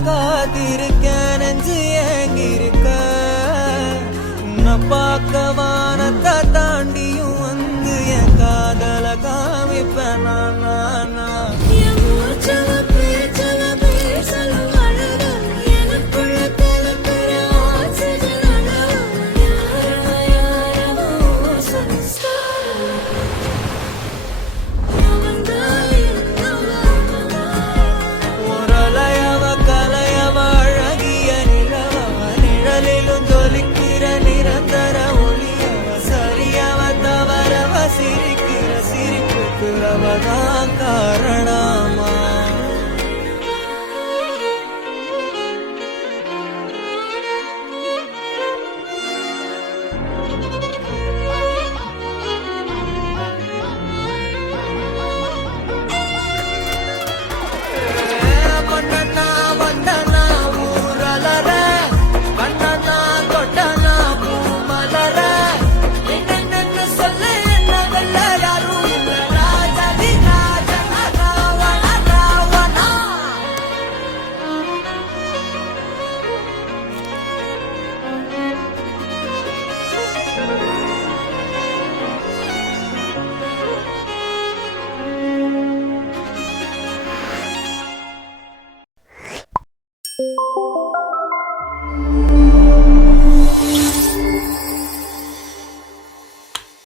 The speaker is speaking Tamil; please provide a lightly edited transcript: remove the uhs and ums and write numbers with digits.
காத்திருக்கேன் நெஞ்சு ஏங்கிருக்க உன்னை பார்க்க வானத்தை தாண்டியும் வந்து என் காதல காமிப்பேன் நான் அவதான் காரணமா பொண்ணா வந்தனா ஊரலர கண்ணனா தொட்டனா பூமலர என்னென்னு சொல்ல என்ன வெல்ல யாரும் இல்ல